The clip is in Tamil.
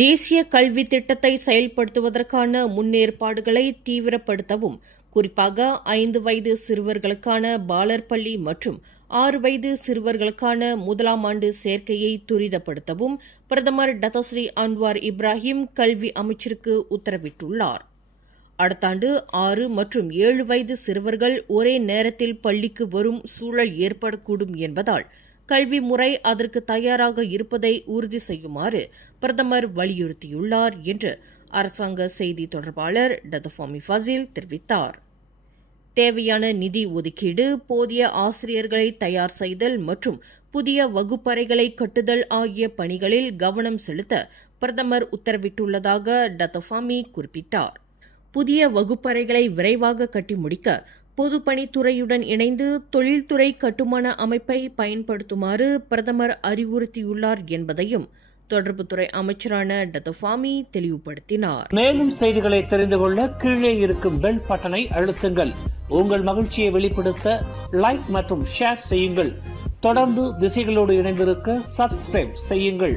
தேசிய கல்வி திட்டத்தை செயல்படுத்துவதற்கான முன்னேற்பாடுகளை தீவிரப்படுத்தவும், குறிப்பாக 5 வயது சிறுவர்களுக்கான பாலர் பள்ளி மற்றும் 6 வயது சிறுவர்களுக்கான முதலாம் ஆண்டு சேர்க்கையை துரிதப்படுத்தவும் பிரதமர் டத்தோஸ்ரீ அன்வார் இப்ராஹிம் கல்வி அமைச்சருக்கு உத்தரவிட்டுள்ளார். அடுத்த ஆண்டு 6 மற்றும் 7 வயது சிறுவர்கள் ஒரே நேரத்தில் பள்ளிக்கு வரும் சூழல் ஏற்படக்கூடும் என்பதால் கல்வி முறை அதற்கு தயாராக இருப்பதை உறுதி செய்யுமாறு பிரதமர் வலியுறுத்தியுள்ளார் என்று அரசாங்க செய்தி தொடர்பாளர் டத்தோஃபாமி ஃபசில் தெரிவித்தார். தேவையான நிதி ஒதுக்கீடு, போதிய ஆசிரியர்களை தயார் செய்தல் மற்றும் புதிய வகுப்பறைகளை கட்டுதல் ஆகிய பணிகளில் கவனம் செலுத்த பிரதமர் உத்தரவிட்டுள்ளதாக டத்தோஃபாமி குறிப்பிட்டார். புதிய வகுப்பறைகளை விரைவாக கட்டி முடிக்க பொதுப்பணித்துறையுடன் இணைந்து தொழில்துறை கட்டுமான அமைப்பை பயன்படுத்துமாறு பிரதமர் அறிவுறுத்தியுள்ளார் என்பதையும் தொடர்புத்துறை அமைச்சரான டத்தோஃபாமி தெளிவுபடுத்தினார். மேலும் செய்திகளை தெரிந்து கொள்ள கீழே இருக்கும் பெல் பட்டனை அழுத்துங்கள். உங்கள் மகிழ்ச்சியை வெளிப்படுத்த லைக் மற்றும் ஷேர் செய்யுங்கள். தொடர்ந்து திசைகளோடு இணைந்திருக்க சப்ஸ்கிரைப் செய்யுங்கள்.